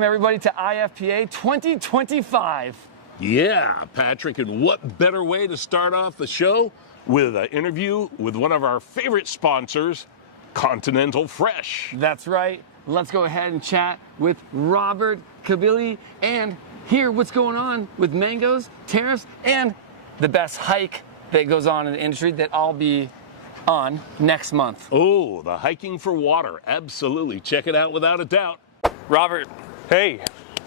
Welcome everybody to IFPA 2025. Yeah, Patrick, and what better way to start off the show with an interview with one of our favorite sponsors, Continental Fresh. That's right. Let's go ahead and chat with Robert Kabili and hear what's going on with mangoes, tariffs, and the best hike that goes on in the industry that I'll be on next month. Oh, the hiking for water. Absolutely. Check it out without a doubt. Robert, Hey,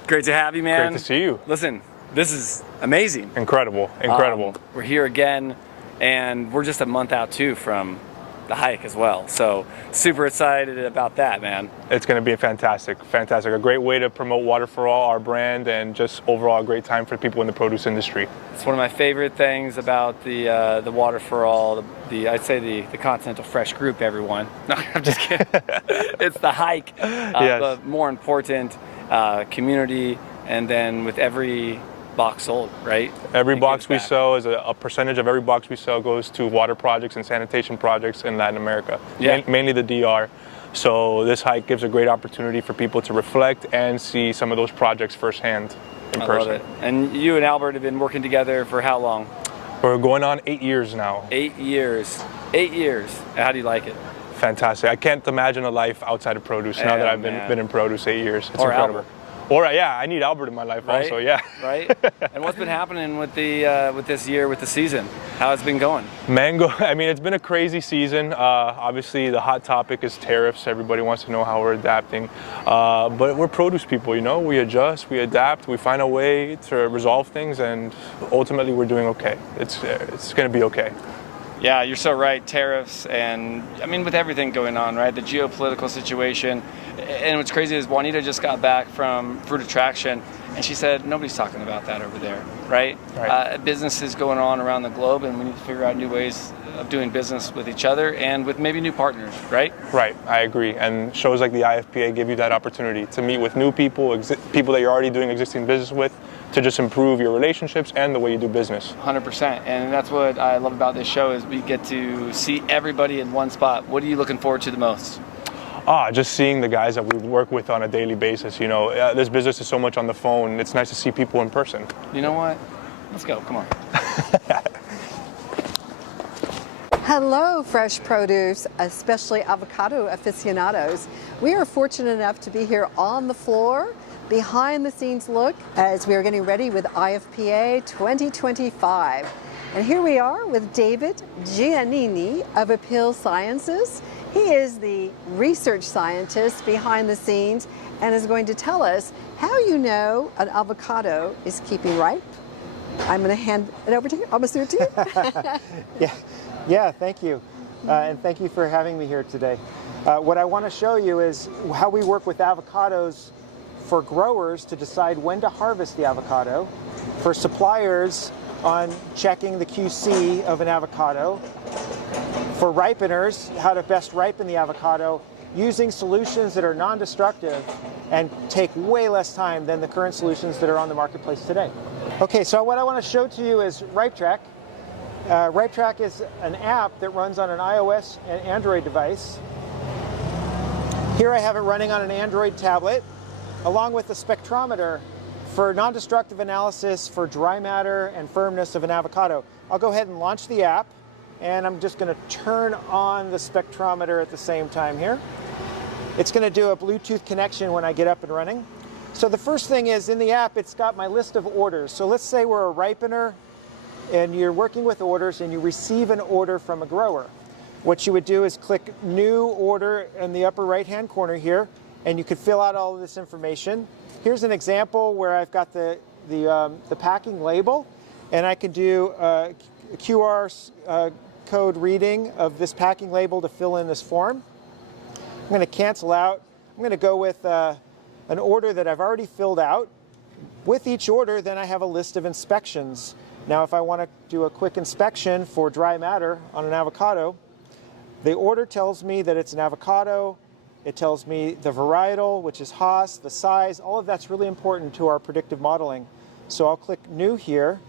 great to have you, man. great to see you. Listen, this is amazing. Incredible, incredible. We're here again, and we're just a month out too from the hike as well. So super excited about that, man. It's going to be fantastic, fantastic. A great way to promote Water for All, our brand, and just overall a great time for people in the produce industry. It's one of my favorite things about the Water for All, I'd say the Continental Fresh group, everyone. No, I'm just kidding. It's the hike, Yes. but more important, community, and then with every box sold, right? Every It box gives we back. sell is a percentage of every box we sell goes to water projects and sanitation projects in Latin America, Yeah. mainly the DR. So this hike gives a great opportunity for people to reflect and see some of those projects firsthand in I person. love it. And you and Albert have been working together for how long? We're going on 8 years now. 8 years. 8 years. How do you like it? Fantastic. I can't imagine a life outside of produce now that Yeah, I've man. been in produce 8 years. It's Or incredible. Albert. Or yeah, I need Albert in my life Right? also. Yeah. Right? And what's been happening with this year, with the season? How it's been going? Mango, I mean, it's been a crazy season. Obviously, the hot topic is tariffs. Everybody wants to know how we're adapting. But we're produce people, you know? We adjust, we adapt, we find a way to resolve things, and ultimately we're doing okay. It's going to be okay. Yeah, you're so right. Tariffs and, I mean, with everything going on, right? The geopolitical situation. And what's crazy is Juanita just got back from Fruit Attraction, and she said, nobody's talking about that over there, right? Right. Business is going on around the globe, and we need to figure out new ways of doing business with each other and with maybe new partners, right? Right, I agree. And shows like the IFPA give you that opportunity to meet with new people, people that you're already doing existing business with, to just improve your relationships and the way you do business. 100%. And that's what I love about this show is we get to see everybody in one spot. What are you looking forward to the most? Just seeing the guys that we work with on a daily basis. You know, this business is so much on the phone. It's nice to see people in person. You know what? Let's go. Come on. Hello, fresh produce, especially avocado aficionados. We are fortunate enough to be here on the floor, behind the scenes look, as we are getting ready with IFPA 2025. And here we are with David Giannini of Appeal Sciences. He is the research scientist behind the scenes and is going to tell us how you know an avocado is keeping ripe. I'm going to hand it over to you. Almost through to you. Yeah, thank you. And thank you for having me here today. What I want to show you is how we work with avocados for growers to decide when to harvest the avocado, for suppliers on checking the QC of an avocado, for ripeners, how to best ripen the avocado using solutions that are non-destructive and take way less time than the current solutions that are on the marketplace today. Okay, so what I want to show to you is RipeTrack. RipeTrack is an app that runs on an iOS and Android device. Here I have it running on an Android tablet, along with a spectrometer for non-destructive analysis for dry matter and firmness of an avocado. I'll go ahead and launch the app, and I'm just going to turn on the spectrometer at the same time here. It's going to do a Bluetooth connection when I get up and running. So the first thing is, in the app, it's got my list of orders. So let's say we're a ripener, and you're working with orders, and you receive an order from a grower. What you would do is click New Order in the upper right-hand corner here, and you could fill out all of this information. Here's an example where I've got the packing label, and I can do a QR code reading of this packing label to fill in this form. I'm going to cancel out. I'm going to go with an order that I've already filled out. With each order, then I have a list of inspections. Now, if I want to do a quick inspection for dry matter on an avocado, the order tells me that it's an avocado. It tells me the varietal, which is Haas, the size. All of that's really important to our predictive modeling. So I'll click New here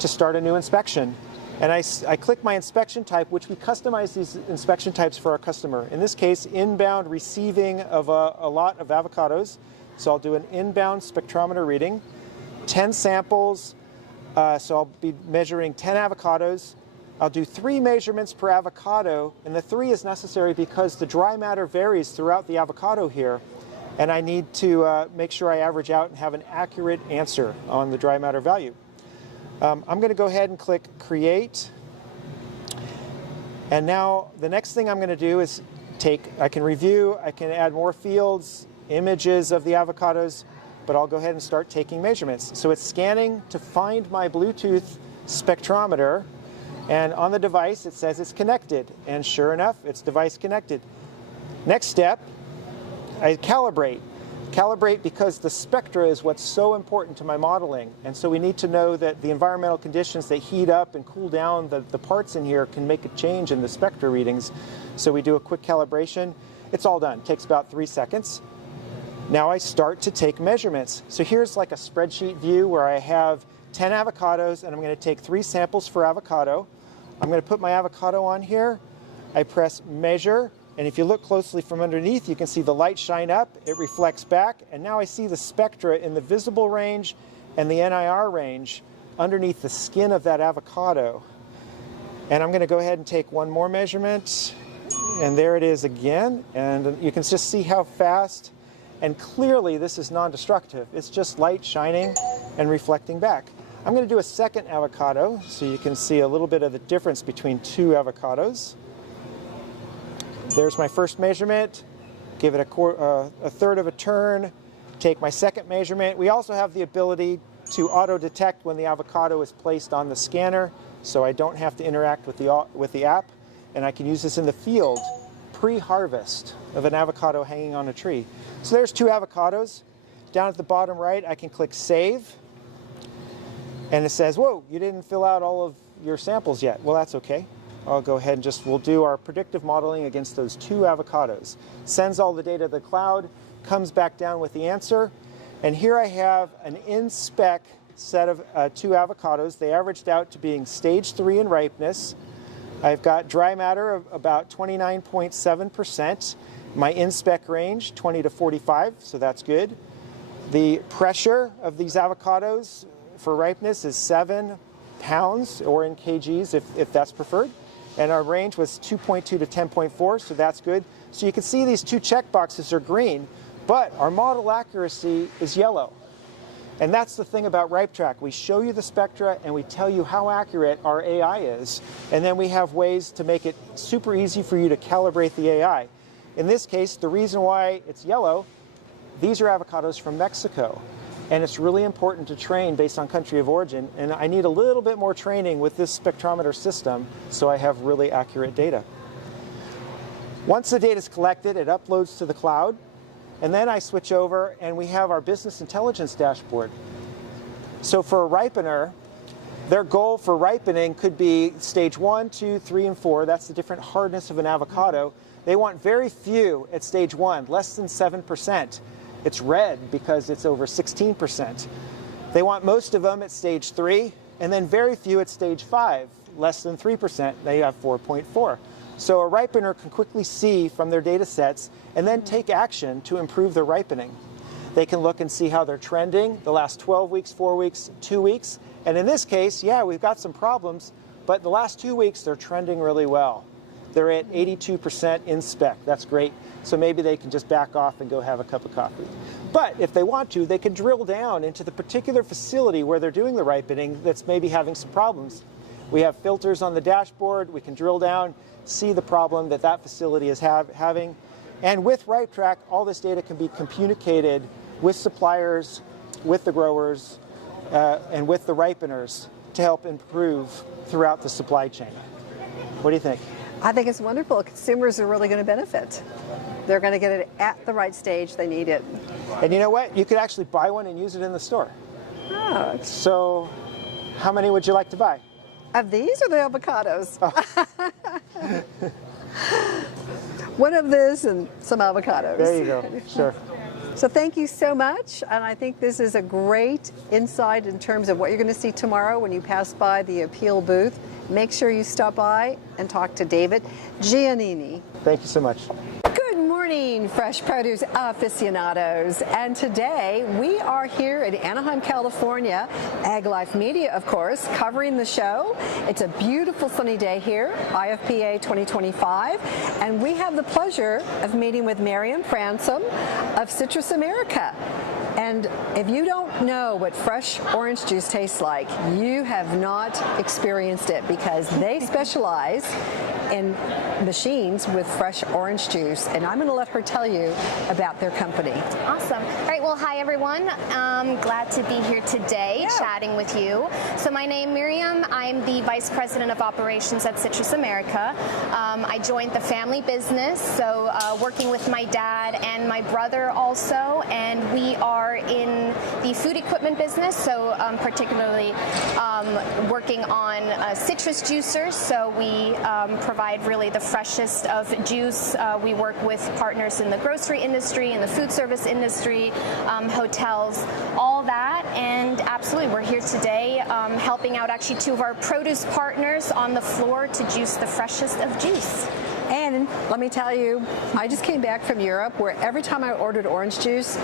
to start a new inspection. And I click my inspection type, which we customize these inspection types for our customer. In this case, inbound receiving of a lot of avocados. So I'll do an inbound spectrometer reading, 10 samples, so I'll be measuring 10 avocados. I'll do 3 measurements per avocado, and the 3 is necessary because the dry matter varies throughout the avocado here, and I need to make sure I average out and have an accurate answer on the dry matter value. I'm going to go ahead and click Create. And now the next thing I'm going to do is I can review, I can add more fields, images of the avocados, but I'll go ahead and start taking measurements. So it's scanning to find my Bluetooth spectrometer, and on the device it says it's connected, and sure enough, it's device connected. Next step, I calibrate. Calibrate because the spectra is what's so important to my modeling, and so we need to know that the environmental conditions that heat up and cool down the parts in here can make a change in the spectra readings. So we do a quick calibration. It's all done. It takes about 3 seconds. Now I start to take measurements. So here's like a spreadsheet view where I have 10 avocados, and I'm going to take 3 samples for avocado. I'm going to put my avocado on here. I press measure. And if you look closely from underneath, you can see the light shine up, it reflects back, and now I see the spectra in the visible range and the NIR range underneath the skin of that avocado. And I'm going to go ahead and take one more measurement, and there it is again. And you can just see how fast, and clearly this is non-destructive. It's just light shining and reflecting back. I'm going to do a second avocado so you can see a little bit of the difference between 2 avocados. There's my first measurement, give it a third of a turn, take my second measurement. We also have the ability to auto-detect when the avocado is placed on the scanner, so I don't have to interact with the app, and I can use this in the field pre-harvest of an avocado hanging on a tree. So there's 2 avocados. Down at the bottom right, I can click Save, and it says, whoa, you didn't fill out all of your samples yet. Well, that's okay. I'll go ahead and we'll do our predictive modeling against those 2 avocados. Sends all the data to the cloud, comes back down with the answer, and here I have an in-spec set of 2 avocados. They averaged out to being stage 3 in ripeness. I've got dry matter of about 29.7%. My in-spec range, 20 to 45, so that's good. The pressure of these avocados for ripeness is 7 pounds, or in kgs if that's preferred. And our range was 2.2 to 10.4, so that's good. So you can see these 2 check boxes are green, but our model accuracy is yellow. And that's the thing about RipeTrack. We show you the spectra and we tell you how accurate our AI is. And then we have ways to make it super easy for you to calibrate the AI. In this case, the reason why it's yellow, these are avocados from Mexico. And it's really important to train based on country of origin, and I need a little bit more training with this spectrometer system so I have really accurate data. Once the data is collected, it uploads to the cloud, and then I switch over and we have our business intelligence dashboard. So for a ripener, their goal for ripening could be stage 1, 2, 3, and 4. That's the different hardness of an avocado. They want very few at stage 1, less than 7%. It's red because it's over 16%. They want most of them at stage 3, and then very few at stage 5, less than 3%. They have 4.4. So a ripener can quickly see from their data sets and then take action to improve their ripening. They can look and see how they're trending the last 12 weeks, 4 weeks, 2 weeks. And in this case, yeah, we've got some problems, but the last 2 weeks they're trending really well. They're at 82% in spec. That's great. So maybe they can just back off and go have a cup of coffee. But if they want to, they can drill down into the particular facility where they're doing the ripening that's maybe having some problems. We have filters on the dashboard. We can drill down, see the problem that that facility is having. And with RipeTrack, all this data can be communicated with suppliers, with the growers, and with the ripeners to help improve throughout the supply chain. What do you think? I think it's wonderful. Consumers are really going to benefit. They're going to get it at the right stage they need it. And you know what? You could actually buy one and use it in the store. Oh. So how many would you like to buy? Of these or the avocados? Oh. One of this and some avocados. There you go. Sure. So thank you so much, and I think this is a great insight in terms of what you're going to see tomorrow when you pass by the Appeal booth. Make sure you stop by and talk to David Giannini. Thank you so much. Good morning. morning, fresh produce aficionados. And today we are here in Anaheim, California, Ag Life Media, of course, covering the show. It's a beautiful sunny day here, IFPA 2025, and we have the pleasure of meeting with Miriam Fransom of Citrus America. And if you don't know what fresh orange juice tastes like, you have not experienced it, because they specialize in machines with fresh orange juice. And I'm going to let her tell you about their company. Awesome. All right, well, hi everyone. Glad to be here today chatting with you. So my name Miriam. I'm the Vice President of Operations at Citrus America. I joined the family business, so working with my dad and my brother also, and we are in the food equipment business, so particularly working on citrus juicers. So we provide really the freshest of juice. We work with partners in the grocery industry, in the food service industry, hotels, all that. And absolutely, we're here today helping out actually two of our produce partners on the floor to juice the freshest of juice. And let me tell you, I just came back from Europe, where every time I ordered orange juice,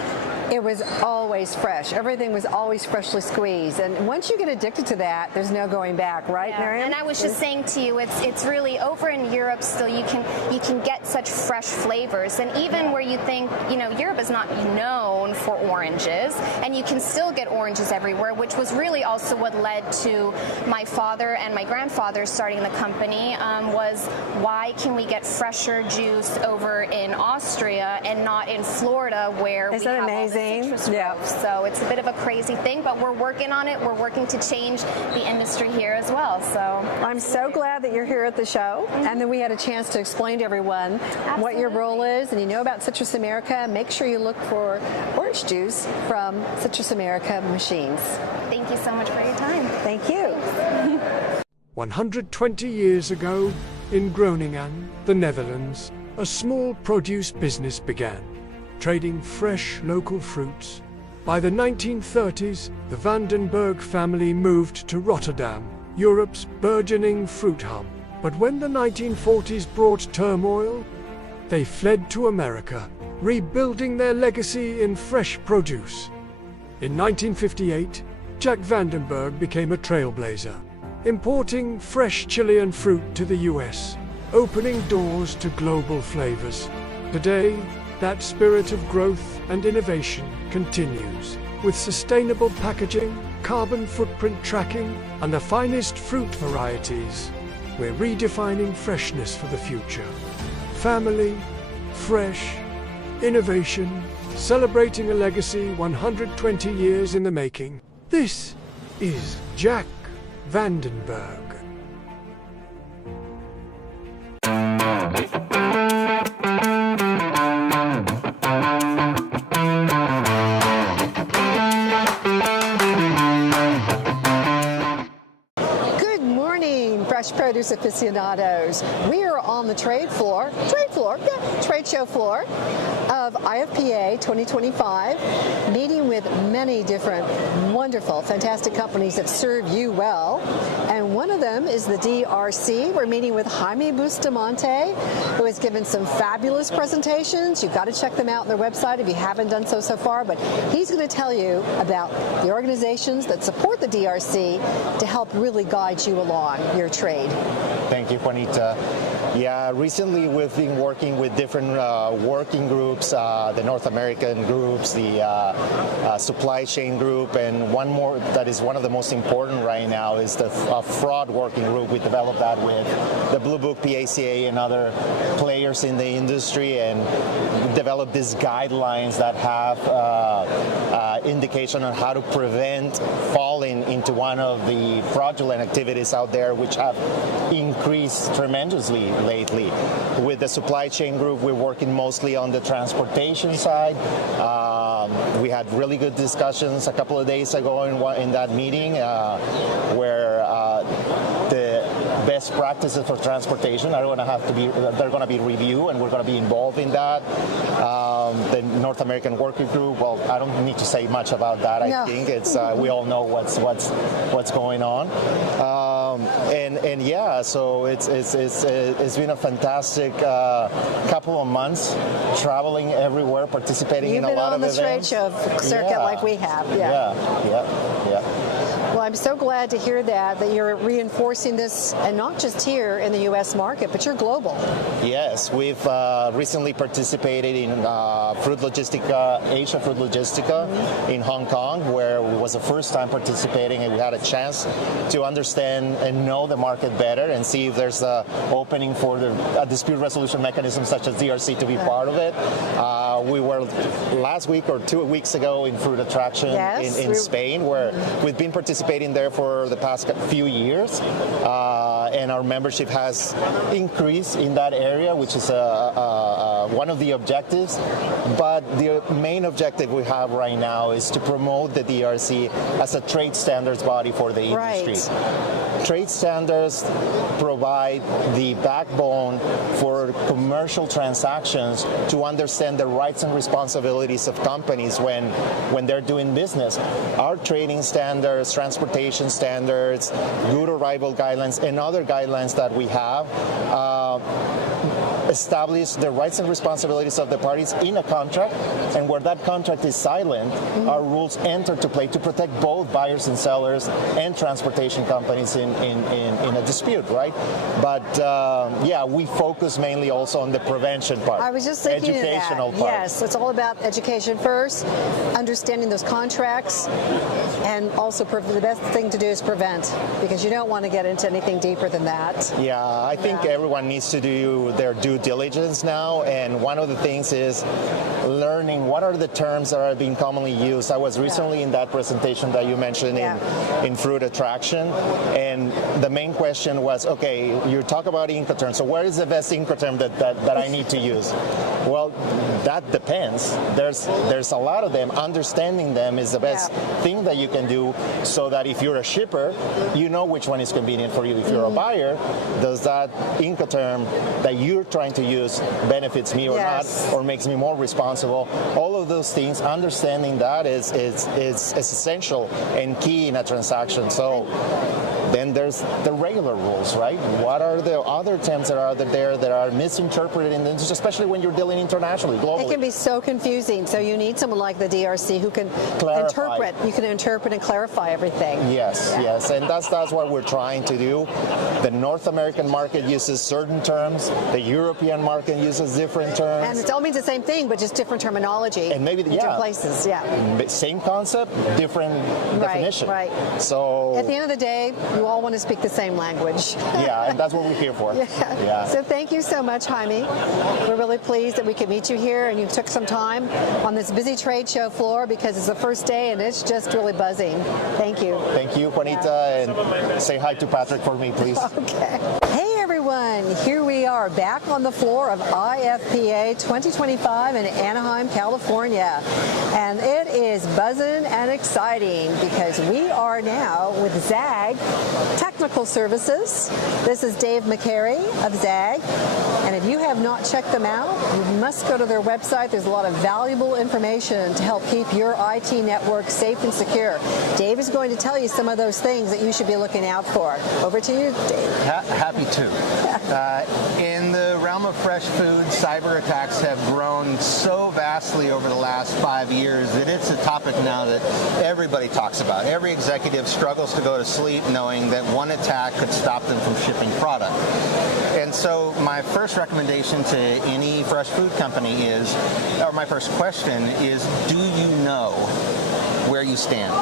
it was always fresh. Everything was always freshly squeezed. And once you get addicted to that, there's no going back, right, Miriam? And I was just saying to you, it's really over in Europe still. You can get such fresh flavors, and even where you think, Europe is not known for oranges, and you can still get oranges everywhere, which was really also what led to my father and my grandfather starting the company. Was why can we get fresher juice over in Austria and not in Florida, where we have amazing? All the citrus groves? So it's a bit of a crazy thing, but we're working on it. We're working to change the industry here as well. So I'm so glad that you're here at the show, and then we had a chance to explain to everyone what your role is, and you know about Citrus America. Make sure you look for orange juice from Citrus America machines. Thank you so much for your time. Thank you. 120 years ago, in Groningen, the Netherlands, a small produce business began, trading fresh local fruits. By the 1930s, the Vandenberg family moved to Rotterdam, Europe's burgeoning fruit hub. But when the 1940s brought turmoil, they fled to America, rebuilding their legacy in fresh produce. In 1958, Jack Vandenberg became a trailblazer, importing fresh Chilean fruit to the US, opening doors to global flavors. Today, that spirit of growth and innovation continues, with sustainable packaging, carbon footprint tracking, and the finest fruit varieties. We're redefining freshness for the future. Family, fresh, innovation, celebrating a legacy 120 years in the making. This is Jack Vandenberg. Good morning, fresh produce aficionados. We are on the trade show floor of IFPA 2025, meeting with many different wonderful, fantastic companies that serve you well. And one of them is the DRC. We're meeting with Jaime Bustamante, who has given some fabulous presentations. You've got to check them out on their website if you haven't done so far. But he's going to tell you about the organizations that support the DRC to help really guide you along your trade. Thank you, Juanita. Yeah, recently we've been working with different working groups, the North American groups, the supply chain group, and one more that is one of the most important right now is the fraud working group. We developed that with the Blue Book, PACA, and other players in the industry, and developed these guidelines that have indication on how to prevent falling into one of the fraudulent activities out there, which have increased tremendously lately. With the supply chain group, we're working mostly on the transportation side. We had really good discussions a couple of days ago in that meeting where the best practices for transportation are going to be reviewed, and we're going to be involved in that. The North American Working Group, well, I don't need to say much about that. I think it's we all know what's going on. And yeah, so it's been a fantastic couple of months, traveling everywhere, participating in a lot of events. You've been on the trade show circuit like we have. Yeah. Well, I'm so glad to hear that you're reinforcing this, and not just here in the U.S. market, but you're global. Yes, we've recently participated in Fruit Logistica, Asia Fruit Logistica in Hong Kong, where it was the first time participating, and we had a chance to understand and know the market better and see if there's an opening for a dispute resolution mechanism such as DRC to be part of it. We were last week or 2 weeks ago in Fruit Attraction in Spain, where we've been participating there for the past few years, and our membership has increased in that area, which is one of the objectives. But the main objective we have right now is to promote the DRC as a trade standards body for the industry. Trade standards provide the backbone for commercial transactions to understand the rights and responsibilities of companies when they're doing business. Our trading standards, transportation standards, good arrival guidelines, and other guidelines that we have establish the rights and responsibilities of the parties in a contract, and where that contract is silent, our rules enter to play to protect both buyers and sellers and transportation companies in a dispute, right? But yeah, we focus mainly also on the prevention part. I was just thinking educational of that. part. Yes, it's all about education first, understanding those contracts, and also the best thing to do is prevent, because you don't want to get into anything deeper than that. Yeah, I think everyone needs to do their due diligence now, and one of the things is learning what are the terms that are being commonly used. I was recently in that presentation that you mentioned in Fruit Attraction, and the main question was, okay, you talk about Incoterm, so where is the best Incoterm that I need to use? Well, that depends. There's a lot of them. Understanding them is the best thing that you can do, so that if you're a shipper, you know which one is convenient for you. If you're a buyer, does that Incoterm that you're trying to use benefits me or not, or makes me more responsible? All of those things, understanding that is essential and key in a transaction. So then there's the regular rules, right? What are the other terms that are there that are misinterpreted in the industry, especially when you're dealing internationally, globally? It can be so confusing. So you need someone like the DRC who can interpret. You can interpret and clarify everything. Yes, and that's what we're trying to do. The North American market uses certain terms. The European market uses different terms. And it all means the same thing, but just different terminology. And maybe different places. Same concept, different definition. Right. So at the end of the day, you all want to speak the same language. Yeah, and that's what we're here for. So thank you so much, Jaime. We're really pleased that we could meet you here, and you took some time on this busy trade show floor, because it's the first day and it's just really buzzing. Thank you. Thank you, Juanita, and say hi to Patrick for me, please. Okay. Hey everyone, here we are back on the floor of IFPA 2025 in Anaheim, California. And it is buzzing and exciting, because we are now with ZAG Technical Services. This is Dave McCary of ZAG. And if you have not checked them out, you must go to their website. There's a lot of valuable information to help keep your IT network safe and secure. Dave is going to tell you some of those things that you should be looking out for. Over to you, Dave. Happy to. In the realm of fresh food, cyber attacks have grown so vastly over the last 5 years that it's a topic now that everybody talks about. Every executive struggles to go to sleep knowing that one attack could stop them from shipping product. And so my first recommendation to any fresh food company is, or my first question is, do you know where you stand?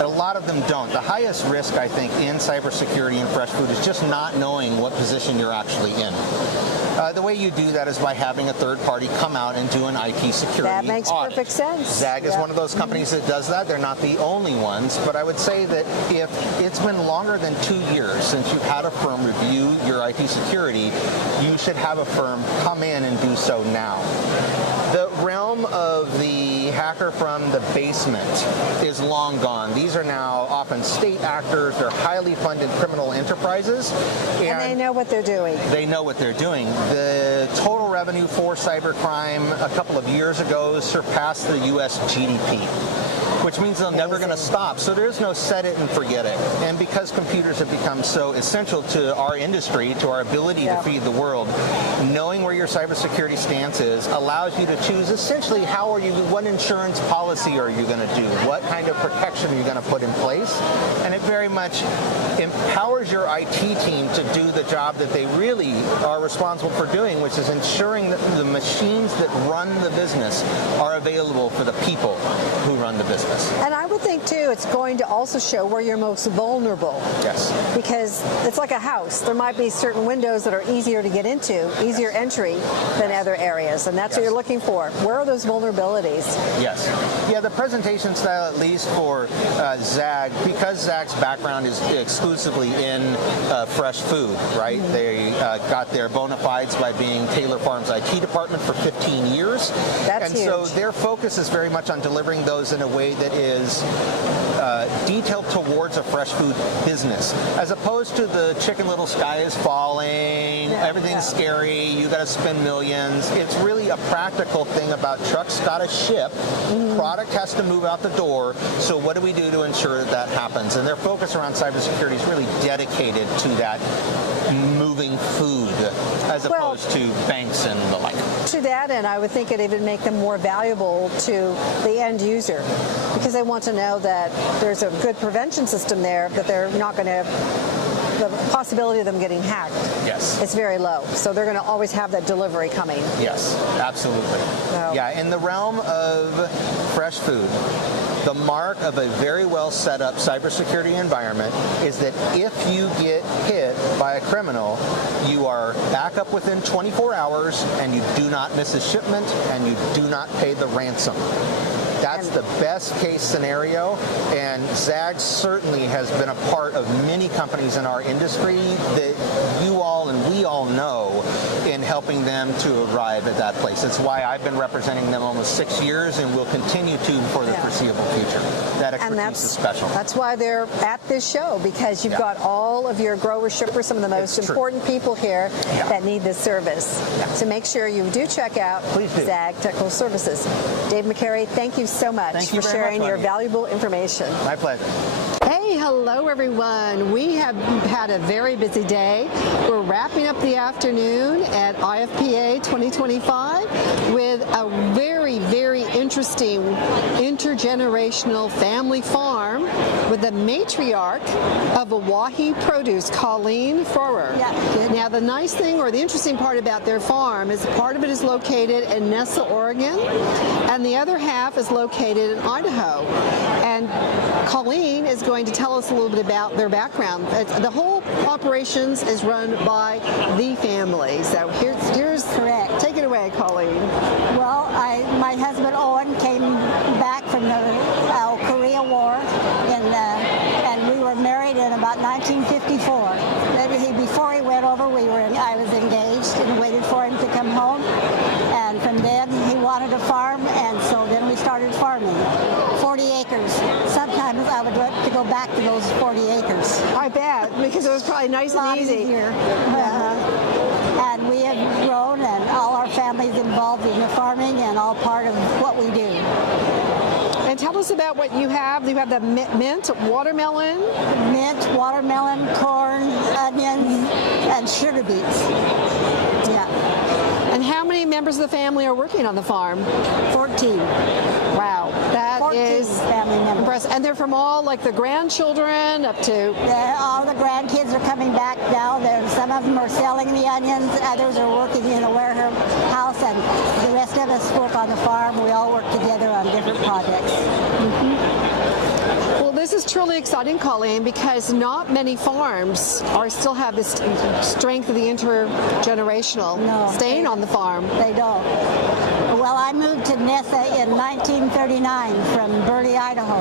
A lot of them don't. The highest risk, I think, in cybersecurity and fresh food is just not knowing what position you're actually in. The way you do that is by having a third party come out and do an IT security That makes audit. perfect sense. ZAG is one of those companies that does that. They're not the only ones, but I would say that if it's been longer than 2 years since you've had a firm review your IT security, you should have a firm come in and do so now. The realm of the hacker from the basement is long gone. These are now often state actors. They're highly funded criminal enterprises. And they know what they're doing. They know what they're doing. The total revenue for cybercrime a couple of years ago surpassed the U.S. GDP. which means they're never going to stop. So there's no set it and forget it. And because computers have become so essential to our industry, to our ability to feed the world, knowing where your cybersecurity stance is allows you to choose essentially what insurance policy are you going to do? What kind of protection are you going to put in place? And it very much empowers your IT team to do the job that they really are responsible for doing, which is ensuring that the machines that run the business are available for the people who run the business. And I would think too, it's going to also show where you're most vulnerable. Yes. Because it's like a house. There might be certain windows that are easier to get into, easier entry than other areas. And that's what you're looking for. Where are those vulnerabilities? Yes. Yeah, the presentation style, at least for Zag, because Zag's background is exclusively in fresh food, right? They got their bona fides by being Taylor Farms IT department for 15 years. That's and huge. So their focus is very much on delivering those in a way that is detailed towards a fresh food business, as opposed to the Chicken Little sky is falling, everything's scary, you got to spend millions. It's really a practical thing about trucks got to ship, product has to move out the door, so what do we do to ensure that that happens? And their focus around cybersecurity is really dedicated to that moving food, as opposed to banks and the like. To that end, I would think it even make them more valuable to the end user, because they want to know that there's a good prevention system there, that they're not going to, the possibility of them getting hacked is very low. So they're going to always have that delivery coming. Yes, absolutely. Yeah, in the realm of fresh food, the mark of a very well set up cybersecurity environment is that if you get hit by a criminal, you are back up within 24 hours and you do not miss a shipment and you do not pay the ransom. That's the best case scenario, and Zag certainly has been a part of many companies in our industry that you all and we all know in helping them to arrive at that place. It's why I've been representing them almost 6 years and will continue to for the foreseeable future. That expertise is special. That's why they're at this show, because you've got all of your growers, shippers, some of the most important people here that need this service. So make sure you do check out Zag Technical Services. Dave McCary, thank you so much for sharing your valuable information. My pleasure. Hey, hello everyone. We have had a very busy day. We're wrapping up the afternoon at IFPA 2025 with a very, very interesting intergenerational family farm with the matriarch of Awahi Produce, Colleen Forer. Now the nice thing, or the interesting part about their farm, is part of it is located in Nessa, Oregon, and the other half is located in Idaho. And Colleen is going to tell us a little bit about their background. The whole operations is run by the family. So here's correct. Take it away, Colleen. Well, my husband Owen came back from the Korea War, and we were married in about 1954. Before he went over, I was engaged and waited for him to come home. And from then, he wanted a farm, and so then we started farming. 40 acres. Sometimes I would like to go back to those 40 acres. I bet, because it was probably nice and easy. Easier. And we have grown, and all our family's involved in the farming and all part of what we do. And tell us about what you have. You have the mint, watermelon. Mint, watermelon, corn, onions, and sugar beets. Yeah. And how many members of the family are working on the farm? 14. Wow, that 14 is family members. impressive. And they're from all, like the grandchildren up to... all the grandkids are coming back now. Some of them are selling the onions. Others are working in a warehouse. And the rest of us work on the farm. We all work together on different projects. Well, this is truly exciting, Colleen, because not many farms still have this strength of the intergenerational staying on the farm. They don't. Well, I moved to Nessa in 1939 from Burley, Idaho,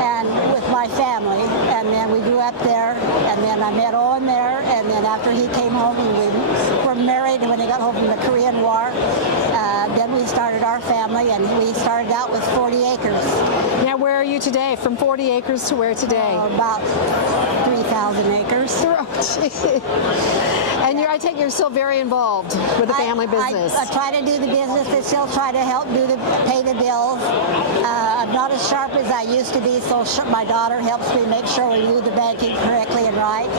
and with my family, and then we grew up there, and then I met Owen there, and then after he came home, we were married when he got home from the Korean War. Then we started our family, and we started out with 40 acres. Now, where are you today? From 40 acres to where today? About 3,000 acres. And I take you're still very involved with the family business. I try to do the business and still try to help pay the bills. I'm not as sharp as I used to be, so my daughter helps me make sure we do the banking correctly and right.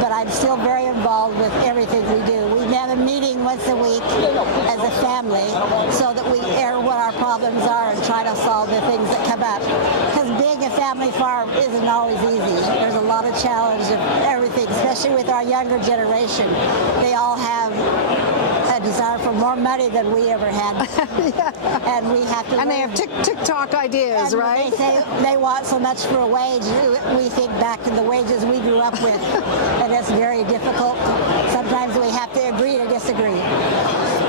But I'm still very involved with everything we do. We have a meeting once a week as a family so that we air what our problems are and try to solve the things that come up. Because being a family farm isn't always easy. There's a lot of challenge of everything, especially with our younger generation. They all have a desire for more money than we ever had. Yeah. And we have to. And they have TikTok ideas, and right? They say they want so much for a wage. We think back to the wages we grew up with, and it's very difficult. Sometimes we have to agree to disagree.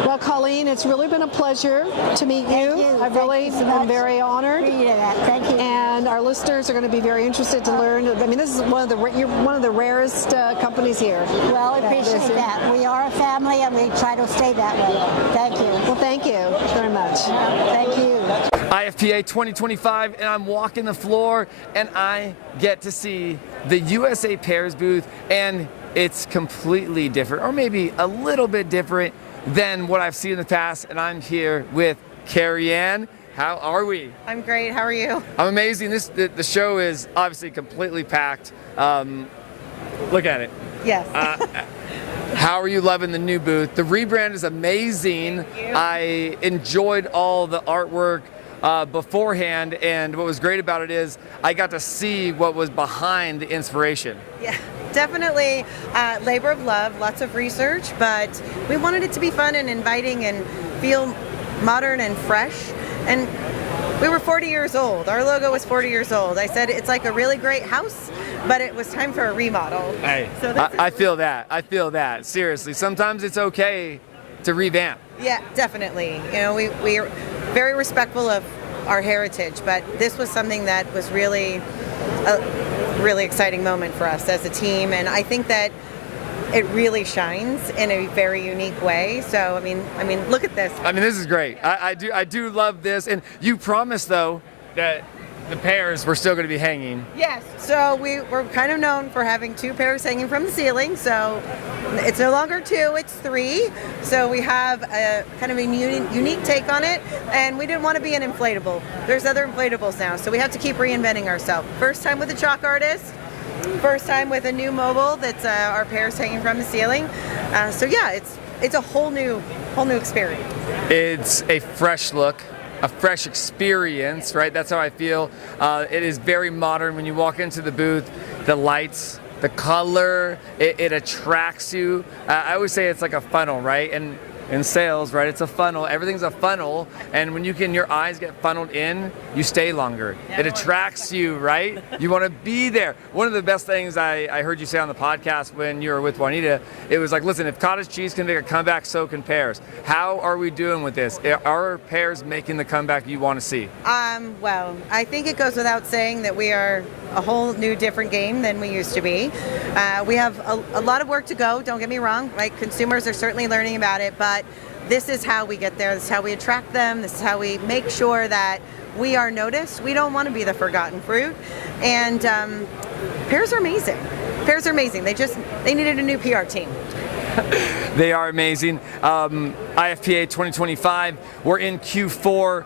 Well, Colleen, it's really been a pleasure to meet you. Thank you. I've really been very honored. Appreciate that. Thank you. And our listeners are going to be very interested to learn. I mean, this is you're one of the rarest companies here. Well, I appreciate that. We are a family, and we try to stay that way. Thank you. Well, thank you very much. Thank you. IFPA 2025, and I'm walking the floor, and I get to see the USA Pears booth, and it's completely different, or maybe a little bit different than what I've seen in the past. And I'm here with Carrie Ann. How are we? I'm great. How are you? I'm amazing. The show is obviously completely packed. Look at it. Yes. How are you loving the new booth? The rebrand is amazing. I enjoyed all the artwork beforehand, and what was great about it is I got to see what was behind the inspiration. Yeah, definitely labor of love, lots of research, but we wanted it to be fun and inviting and feel modern and fresh. And we were 40 years old. Our logo was 40 years old. I said it's like a really great house, but it was time for a remodel. Hey, so I feel that. I feel that. Seriously, sometimes it's okay to revamp. Yeah, definitely. You know, we are very respectful of our heritage, but this was something that was really a really exciting moment for us as a team, and I think that it really shines in a very unique way. So I mean, look at this. I mean, this is great. I do love this. And you promised though that the pears were still going to be hanging. Yes. So we're kind of known for having 2 pears hanging from the ceiling. So it's no longer 2, it's 3. So we have a kind of a unique take on it, and we didn't want to be an inflatable. There's other inflatables now, so we have to keep reinventing ourselves. First time with a chalk artist. First time with a new mobile that's our pears hanging from the ceiling. So yeah, it's a whole new experience. It's a fresh look, a fresh experience, right? That's how I feel. It is very modern. When you walk into the booth, the lights, the color, it attracts you. I always say it's like a funnel, right? And in sales, right, it's a funnel. Everything's a funnel, and when your eyes get funneled in, you stay longer. It attracts you, right? You want to be there. One of the best things I heard you say on the podcast when you were with Juanita, it was like, listen, if cottage cheese can make a comeback, so can pears. How are we doing with this? Are pears making the comeback you want to see? Well, I think it goes without saying that we are a whole new different game than we used to be. We have a lot of work to go, don't get me wrong, right? Consumers are certainly learning about it, but this is how we get there. This is how we attract them. This is how we make sure that we are noticed. We don't want to be the forgotten fruit. And pears are amazing. Pears are amazing. They needed a new PR team. They are amazing. IFPA 2025, we're in Q4.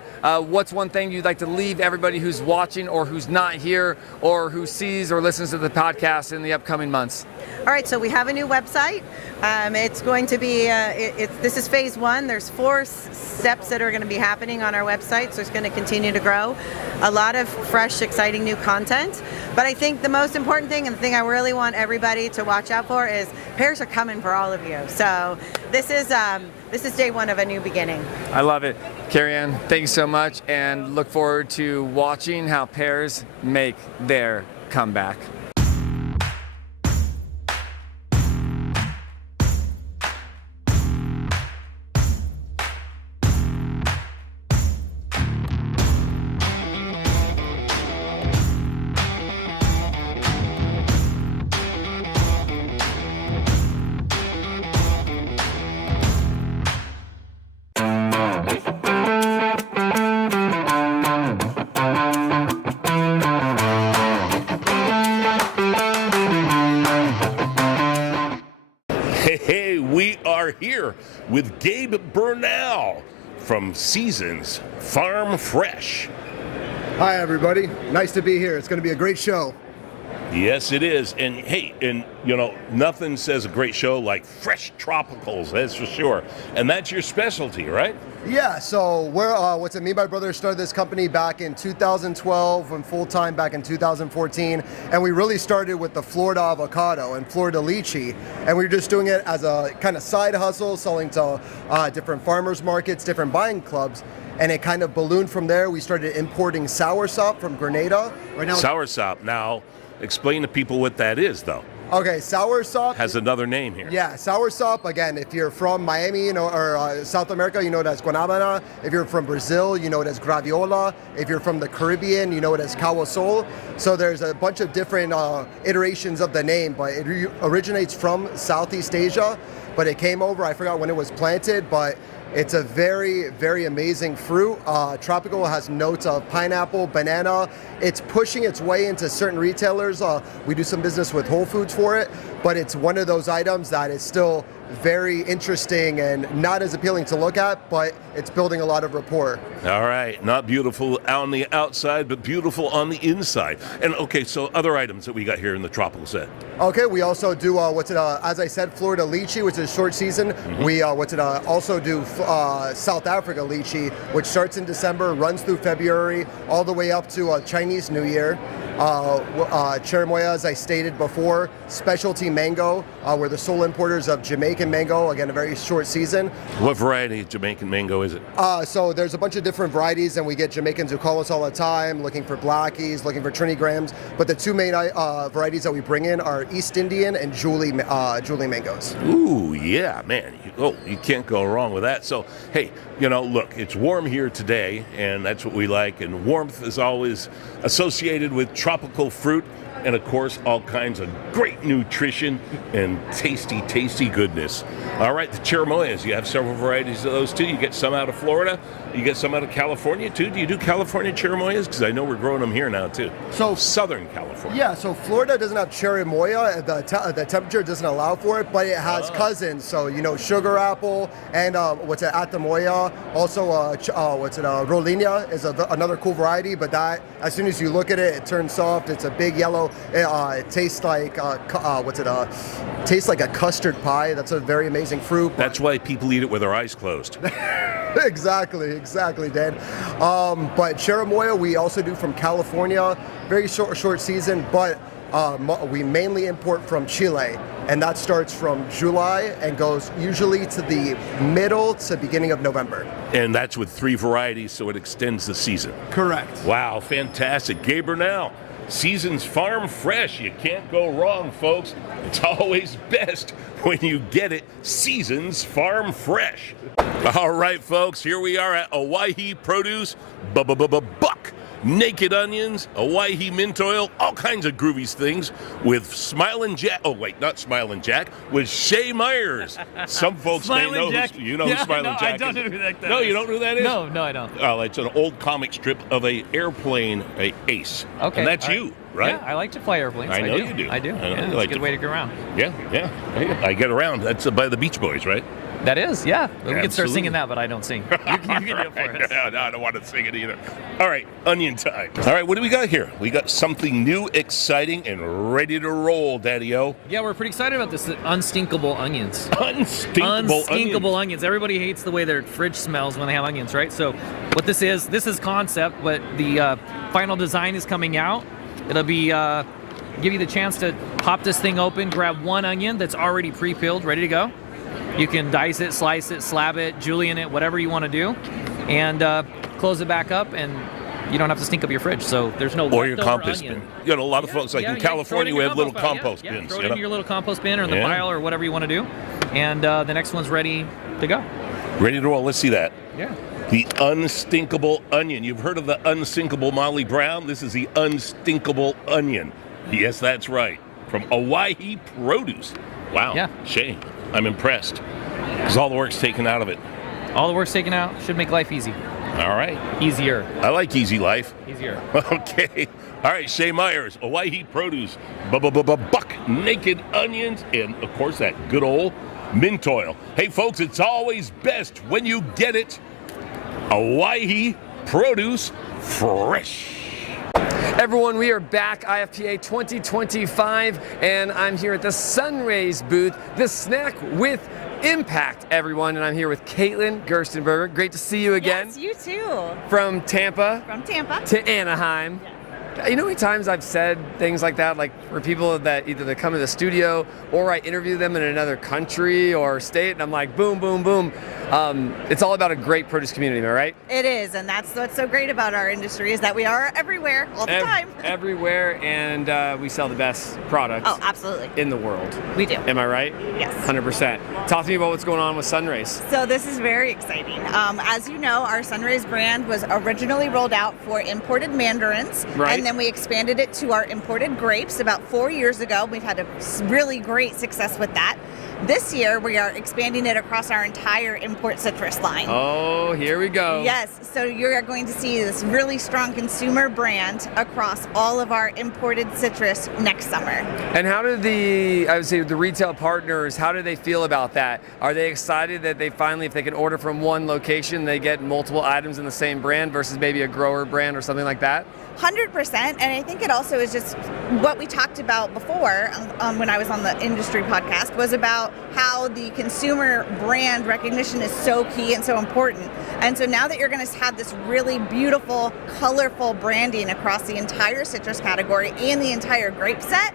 What's one thing you'd like to leave everybody who's watching or who's not here or who sees or listens to the podcast in the upcoming months? All right, so we have a new website. It's going to be, this is phase 1. There's 4 steps that are going to be happening on our website, so it's going to continue to grow. A lot of fresh, exciting new content. But I think the most important thing, and the thing I really want everybody to watch out for, is pears are coming for all of you. So this is day 1 of a new beginning. I love it. Carrie Ann, thank you so much, and look forward to watching how pears make their comeback. are here with Gabe Bernal from Seasons Farm Fresh. Hi, everybody. Nice to be here. It's going to be a great show. Yes, it is. And hey, nothing says a great show like fresh tropicals, that's for sure. And that's your specialty, right? Yeah, so me and my brother started this company back in 2012, went full-time back in 2014, and we really started with the Florida avocado and Florida lychee, and we were just doing it as a kind of side hustle, selling to different farmers markets, different buying clubs, and it kind of ballooned from there. We started importing soursop from Grenada. Right now, Soursop. Now, explain to people what that is, though. Okay, soursop has another name here. Yeah, soursop, again, if you're from Miami, or South America, you know it as guanabana. If you're from Brazil, you know it as graviola. If you're from the Caribbean, you know it as cowasol. So there's a bunch of different iterations of the name, but it originates from Southeast Asia, but it came over, I forgot when it was planted, but it's a very, very amazing fruit. Tropical, has notes of pineapple, banana. It's pushing its way into certain retailers. We do some business with Whole Foods for it, but it's one of those items that is still very interesting and not as appealing to look at, but it's building a lot of rapport. All right, not beautiful on the outside, but beautiful on the inside. And okay, so other items that we got here in the tropical set. Okay, we also do as I said, Florida lychee, which is short season. Mm-hmm. We also do South Africa lychee, which starts in December, runs through February, all the way up to Chinese New Year. Cherimoya, as I stated before, specialty mango. We're the sole importers of Jamaican mango, again, a very short season. What variety of Jamaican mango is it? So there's a bunch of different varieties, and we get Jamaicans who call us all the time, looking for blackies, looking for Trinigrams. But the two main varieties that we bring in are East Indian and Julie mangoes. Ooh, yeah, man. You can't go wrong with that. So, hey, look, it's warm here today, and that's what we like. And warmth is always associated with tropical fruit. And of course, all kinds of great nutrition and tasty, tasty goodness. All right, the cherimoyas, you have several varieties of those too. You get some out of Florida, you get some out of California too. Do you do California cherimoyas? Because I know we're growing them here now too. So Southern California. Yeah, so Florida doesn't have cherimoya. The temperature doesn't allow for it, but it has cousins. So sugar apple and atamoya. Also, Rolina is another cool variety. But that, as soon as you look at it, it turns soft. It's a big yellow. It tastes like tastes like a custard pie. That's a very amazing fruit. That's why people eat it with their eyes closed. Exactly, Dan. But cherimoya we also do from California, very short season, but we mainly import from Chile, and that starts from July and goes usually to the middle to beginning of November. And that's with 3 varieties, so it extends the season. Correct. Wow, fantastic. Gabe Bernal, Seasons Farm Fresh. You can't go wrong, folks. It's always best when you get it Seasons Farm Fresh. All right, folks, here we are at Owyhee Produce, Buck. Naked onions, Owyhee mint oil, all kinds of groovy things with Smilin' Jack. Oh, wait, not Smilin' Jack, with Shay Myers. Some folks may know who Smilin' Jack is. I don't know who that is. No, you don't know who that is? No, I don't. Oh, it's an old comic strip of a airplane, a ace. Okay. And that's you, right? Yeah, I like to fly airplanes. I know you do. I do. I know Yeah, you it's like a good to- way to get around. Yeah. I get around. That's by the Beach Boys, right? That is, yeah. We can start Absolutely. singing that, but I don't sing. You can do it for us. No, I don't want to sing it either. All right, onion time. All right, what do we got here? We got something new, exciting, and ready to roll, Daddy-O. Yeah, we're pretty excited about this. Unstinkable onions. Unstinkable onions. Everybody hates the way their fridge smells when they have onions, right? So what this is concept, but the final design is coming out. It'll be give you the chance to pop this thing open, grab one onion that's already pre-peeled, ready to go. You can dice it, slice it, slab it, julienne it, whatever you want to do, and close it back up, and you don't have to stink up your fridge. So there's no Or your leftover compost onion. bin. A lot of folks, like in California, we have little throw it in compost your bins. Throw it in your little compost bin or in the pile or whatever you want to do, and the next one's ready to go. Ready to roll. Let's see that. Yeah. The unstinkable onion. You've heard of the unsinkable Molly Brown? This is the unstinkable onion. Yes, that's right. From Owyhee Produce. Wow. Yeah. Shane, I'm impressed. Because all the work's taken out of it. All the work's taken out. Should make life easy. All right. Easier. I like easy life. Easier. Okay. All right, Shay Myers, Owyhee Produce, Buck Naked Onions, and of course that good old mint oil. Hey folks, it's always best when you get it Hawaii produce fresh. Everyone, we are back, IFPA 2025, and I'm here at the Sunrays booth, the snack with impact, everyone, and I'm here with Caitlin Gerstenberger. Great to see you again. Yes, you too. From Tampa. From Tampa. To Anaheim. Yes. You know how many times I've said things like that, like for people that either they come to the studio or I interview them in another country or state, and I'm like, boom, boom, boom. It's all about a great produce community, am I right? It is, and that's what's so great about our industry is that we are everywhere all the time. Everywhere, and we sell the best products. Oh, absolutely. In the world. We do. Am I right? Yes. 100%. Talk to me about what's going on with Sunrays. So this is very exciting. As you know, our Sunrays brand was originally rolled out for imported mandarins, right. And then we expanded it to our imported grapes about 4 years ago. We've had a really great success with that. This year, we are expanding it across our entire import citrus line. Oh, here we go. Yes, so you're going to see this really strong consumer brand across all of our imported citrus next summer. And how do the retail partners, how do they feel about that? Are they excited that they finally, if they can order from one location, they get multiple items in the same brand versus maybe a grower brand or something like that? 100%, and I think it also is just what we talked about before when I was on the industry podcast was about how the consumer brand recognition is so key and so important. And so now that you're going to have this really beautiful, colorful branding across the entire citrus category and the entire grape set,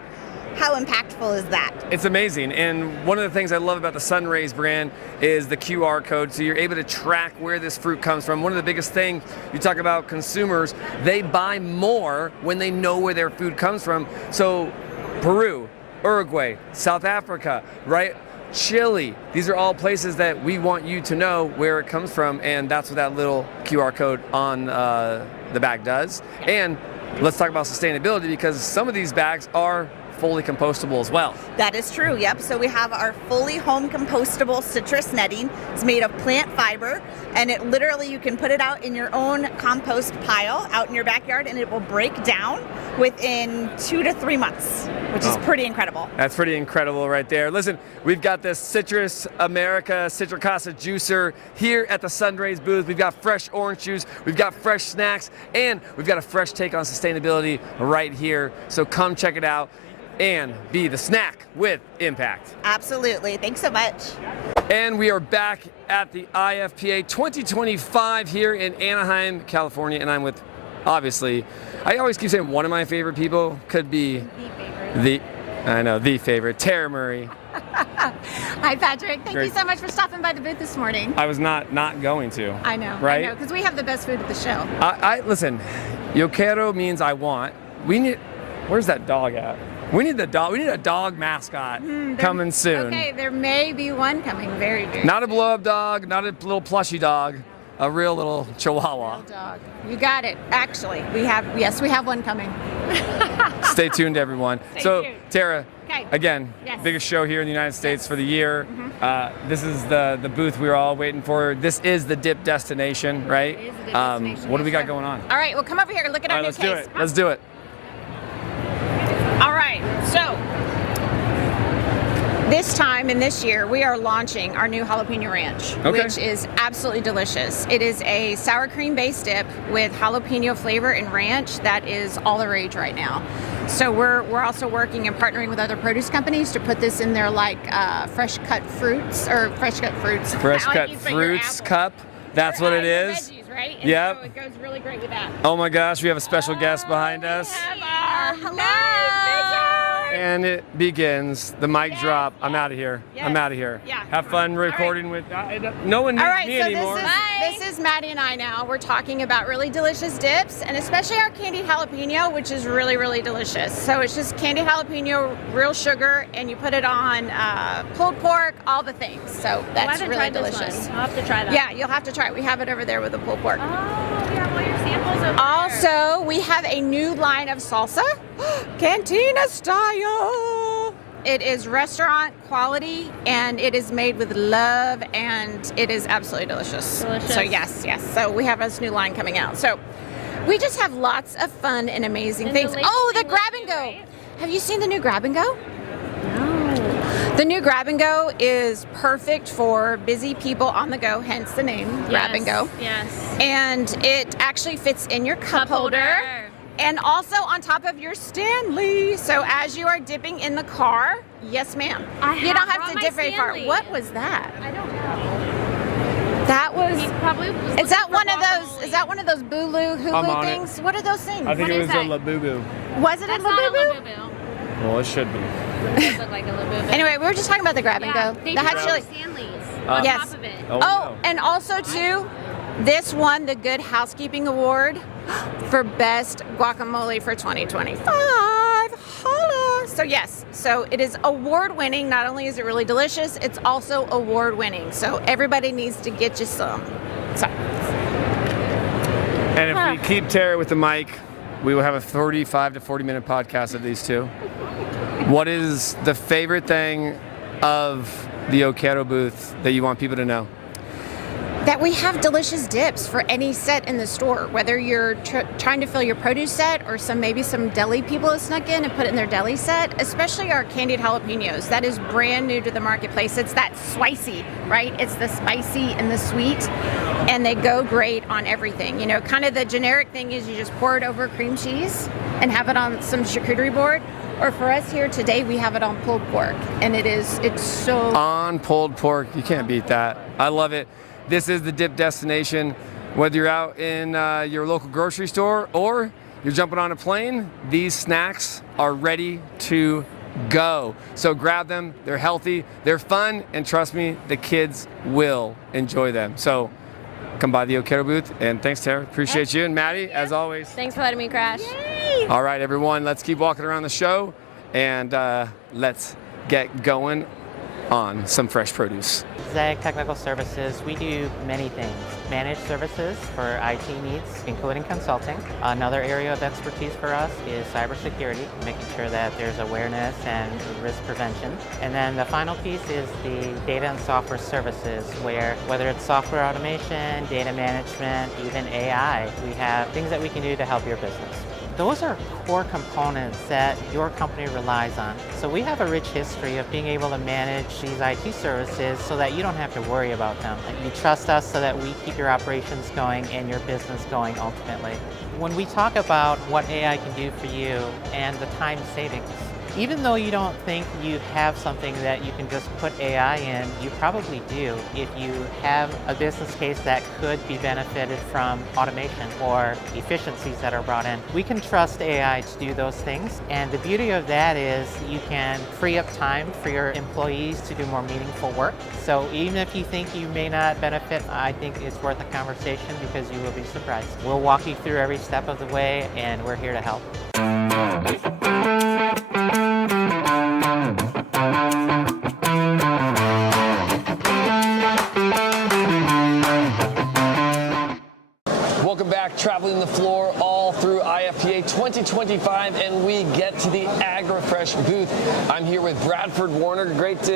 how impactful is that? It's amazing, and one of the things I love about the Sunrays brand is the QR code, so you're able to track where this fruit comes from. One of the biggest things, you talk about consumers, they buy more when they know where their food comes from. So Peru, Uruguay, South Africa, right? Chile, these are all places that we want you to know where it comes from, and that's what that little QR code on the bag does. And let's talk about sustainability, because some of these bags are fully compostable as well. That is true, yep. So we have our fully home compostable citrus netting. It's made of plant fiber, and it literally, you can put it out in your own compost pile out in your backyard, and it will break down within 2 to 3 months, which is pretty incredible. That's pretty incredible right there. Listen, we've got this Citrus America Citricasa juicer here at the Sunrays booth. We've got fresh orange juice, we've got fresh snacks, and we've got a fresh take on sustainability right here. So come check it out and be the snack with impact. Absolutely. Thanks so much. And we are back at the IFPA 2025 here in Anaheim, California, and I'm with, obviously, I always keep saying one of my favorite people, could be the favorite, Tara Murray. Hi, Patrick. Thank you so much for stopping by the booth this morning. I was not going to. I know. Right? I know, because we have the best food at the show. Listen, yo quiero means I want. Where's that dog at? We need the dog. We need a dog mascot coming soon. Okay, there may be one coming very, very Not a blow-up dog, not a little plushy dog, a real little chihuahua. Real dog. You got it. Actually, we have one coming. Stay tuned, everyone. Stay tuned. Tara, okay. again, Yes. biggest show here in the United States for the year. This is the booth we were all waiting for. This is the dip destination, right? It is the dip destination. What do we got going on? All right, well, come over here and look at our new Let's case. do it. Let's do it. All right, so this time and this year, we are launching our new jalapeno ranch, which is absolutely delicious. It is a sour cream based dip with jalapeno flavor and ranch that is all the rage right now. So we're also working and partnering with other produce companies to put this in their fresh cut fruits. Fresh cut fruits cup. That's what it is. Veggies, right? And Yep. so it goes really great with that. Oh my gosh, we have a special guest behind us. Hello. And it begins. The mic drop. I'm out of here. Yes. I'm out of here. Yeah. Have fun recording with. No one needs All right, me so anymore. this is Maddie and I now. We're talking about really delicious dips, and especially our candied jalapeno, which is really, really delicious. So it's just candied jalapeno, real sugar, and you put it on pulled pork, all the things. So that's really delicious. I'll have to try that. Yeah, you'll have to try it. We have it over there with the pulled pork. Oh, we have all your samples over Also, we have a new line of salsa, Cantina style. It is restaurant quality, and it is made with love, and it is absolutely delicious. So yes. So we have this new line coming out. So we just have lots of fun and amazing things. Oh, the grab and go. Have you seen the new grab and go? No. The new Grab and Go is perfect for busy people on the go, hence the name Grab and Go. Yes. And it actually fits in your cup holder and also on top of your Stanley. So as you are dipping in the car, yes ma'am, you don't have to dip very far. What was that? I don't know. That was. He probably was Is that one of guacamole. those? Is that one of those Bulu Hulu things? What are those things? I think What it is was a that? Labubu. Was it That's a not a Labubu? Labubu. Well, it should be. It does look like a Labubu. Anyway, we were just talking about the Grab and Go. They The do hot chili. Stanleys Uh, on Yes. top of it. Oh, Oh, and also too, this won the Good Housekeeping Award for Best Guacamole for 2025. Holla! So yes, so it is award-winning. Not only is it really delicious, it's also award-winning. So everybody needs to get you some. So. And if we keep Tara with the mic, we will have a 35 to 40 minute podcast of these two. What is the favorite thing of the Oquero booth that you want people to know? That we have delicious dips for any set in the store, whether you're trying to fill your produce set or maybe some deli people have snuck in and put it in their deli set, especially our candied jalapenos. That is brand new to the marketplace. It's that spicy, right? It's the spicy and the sweet, and they go great on everything. You know, kind of the generic thing is you just pour it over cream cheese and have it on some charcuterie board. Or for us here today, we have it on pulled pork, and it's so... On pulled pork, you can't beat that. I love it. This is the dip destination. Whether you're out in your local grocery store or you're jumping on a plane, these snacks are ready to go. So grab them, they're healthy, they're fun, and trust me, the kids will enjoy them. So come by the Oquero booth, and thanks, Tara. Appreciate you. And Maddie, as always. Thanks for letting me crash. Yay! All right, everyone, let's keep walking around the show, and let's get going on some fresh produce. Zeg Technical Services, we do many things. Managed services for IT needs, including consulting. Another area of expertise for us is cybersecurity, making sure that there's awareness and risk prevention. And then the final piece is the data and software services, where whether it's software automation, data management, even AI, we have things that we can do to help your business. Those are core components that your company relies on. So we have a rich history of being able to manage these IT services so that you don't have to worry about them. You trust us so that we keep your operations going and your business going ultimately. When we talk about what AI can do for you and the time savings, even though you don't think you have something that you can just put AI in, you probably do if you have a business case that could be benefited from automation or efficiencies that are brought in. We can trust AI to do those things, and the beauty of that is you can free up time for your employees to do more meaningful work. So even if you think you may not benefit, I think it's worth a conversation because you will be surprised. We'll walk you through every step of the way, and we're here to help. Welcome back, traveling the floor all through IFPA 2025, and we get to the AgriFresh booth. I'm here with Bradford Warner. Great to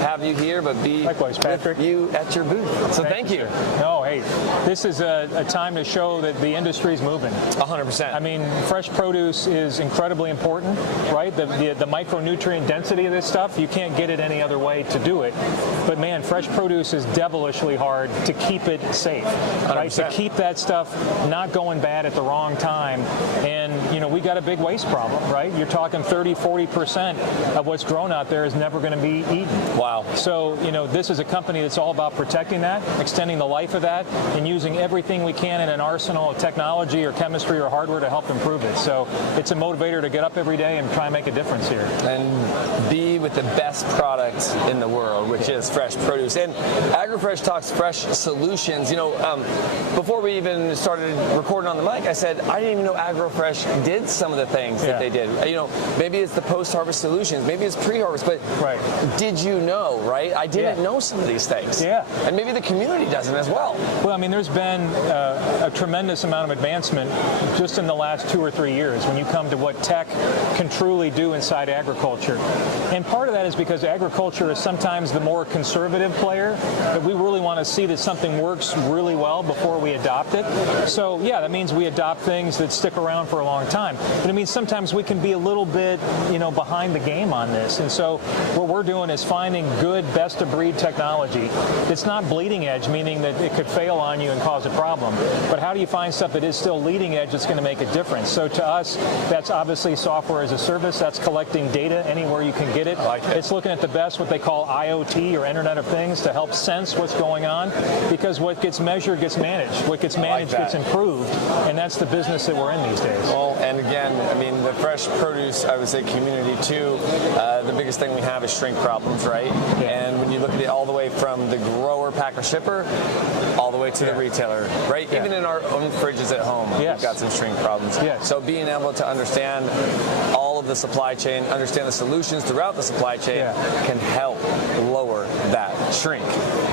have you here, but be likewise, Patrick. With you at your booth. So thank you. No, hey, this is a time to show that the industry is moving. 100%. I mean, fresh produce is incredibly important, right? The micronutrient density of this stuff, you can't get it any other way to do it. But man, fresh produce is devilishly hard to keep it safe, right? 100%. To keep that stuff not going bad at the wrong time. And, you know, we got a big waste problem, right? You're talking 30-40% of what's grown out there is never going to be eaten. Wow. So, you know, this is a company that's all about protecting that, extending the life of that, and using everything we can in an arsenal of technology or chemistry or hardware to help improve it. So it's a motivator to get up every day and try and make a difference here. And be with the best product in the world, which is fresh produce. And AgriFresh talks fresh solutions. You know, before we even started recording on the mic, I said, I didn't even know AgriFresh did some of the things that they did. You know, maybe it's the post-harvest solutions, maybe it's pre-harvest, but did you know, right? I didn't know some of these things. Yeah. And maybe the community doesn't as well. Well, I mean, there's been a tremendous amount of advancement just in the last 2 or 3 years when you come to what tech can truly do inside agriculture. And part of that is because agriculture is sometimes the more conservative player, that we really want to see that something works really well before we adopt it. So yeah, that means we adopt things that stick around for a long time. But it means sometimes we can be a little bit behind the game on this. And so what we're doing is finding good, best-of-breed technology that's not bleeding edge, meaning that it could fail on you and cause a problem. But how do you find stuff that is still leading edge that's going to make a difference? So to us, that's obviously software as a service. That's collecting data anywhere you can get it. It's looking at the best, what they call IoT, or Internet of Things, to help sense what's going on, because what gets measured gets managed. What gets managed gets improved, and that's the business that we're in these days. Well, and again, I mean, the fresh produce, I would say, community too, the biggest thing we have is shrink problems, right? Yeah. And when you look at it all the way from the grower, packer, shipper, all the way to the retailer, right? Yeah. Even in our own fridges at home, we've got some shrink problems. Yes. So being able to understand all of the supply chain, understand the solutions throughout the supply chain can help lower that shrink.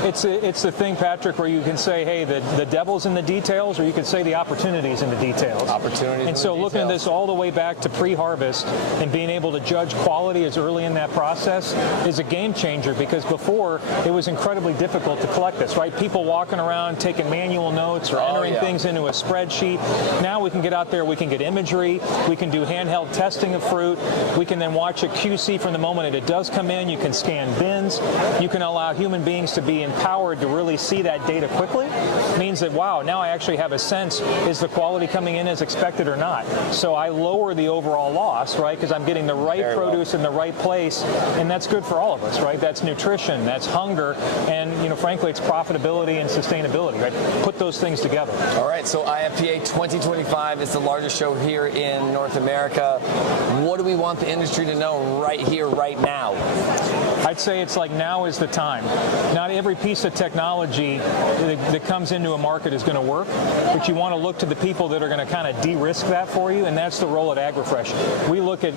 It's the thing, Patrick, where you can say, hey, the devil's in the details, or you could say the opportunity's in the details. Opportunities. And so looking at this all the way back to pre-harvest and being able to judge quality as early in that process is a game changer, because before it was incredibly difficult to collect this, right? People walking around taking manual notes or entering things into a spreadsheet. Now we can get out there, we can get imagery, we can do handheld testing of fruit, we can then watch a QC from the moment that it does come in, you can scan bins, you can allow human beings to be empowered to really see that data quickly. It means that, wow, now I actually have a sense, is the quality coming in as expected or not? So I lower the overall loss, right? Because I'm getting the right produce in the right place, and that's good for all of us, right? That's nutrition, that's hunger, and frankly, it's profitability and sustainability, right? Put those things together. All right, so IFPA 2025 is the largest show here in North America. What do we want the industry to know right here, right now? I'd say it's like now is the time. Not every piece of technology that comes into a market is going to work, but you want to look to the people that are going to kind of de-risk that for you, and that's the role at AgroFresh. We look at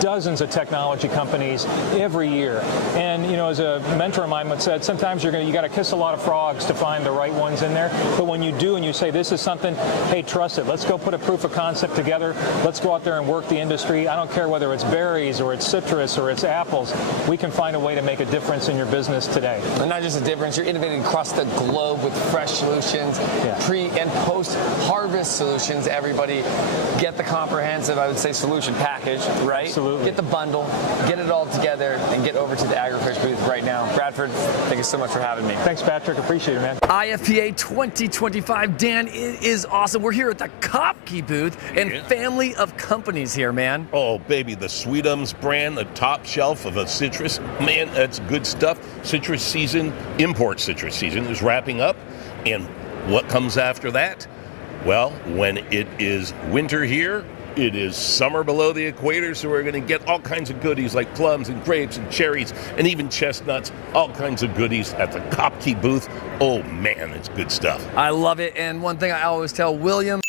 dozens of technology companies every year, and as a mentor of mine once said, sometimes you got to kiss a lot of frogs to find the right ones in there, but when you do and you say this is something, hey, trust it, let's go put a proof of concept together, let's go out there and work the industry. I don't care whether it's berries or it's citrus or it's apples, we can find a way to make a difference in your business today. And not just a difference, you're innovating across the globe with fresh solutions, pre and post harvest solutions. Everybody get the comprehensive, I would say, solution package, right? Absolutely. Get the bundle, get it all together, and get over to the AgroFresh booth right now. Bradford, thank you so much for having me. Thanks, Patrick. Appreciate it, man. IFPA 2025, Dan, it is awesome. We're here at the Kopke booth and family of companies here, man. Oh, baby, the Sweetums brand, the top shelf of a citrus. Man, that's good stuff. Citrus season, import citrus season is wrapping up. And what comes after that? Well, when it is winter here, it is summer below the equator, so we're going to get all kinds of goodies like plums and grapes and cherries and even chestnuts, all kinds of goodies at the Kopke booth. Oh, man, it's good stuff. I love it. And one thing I always tell William,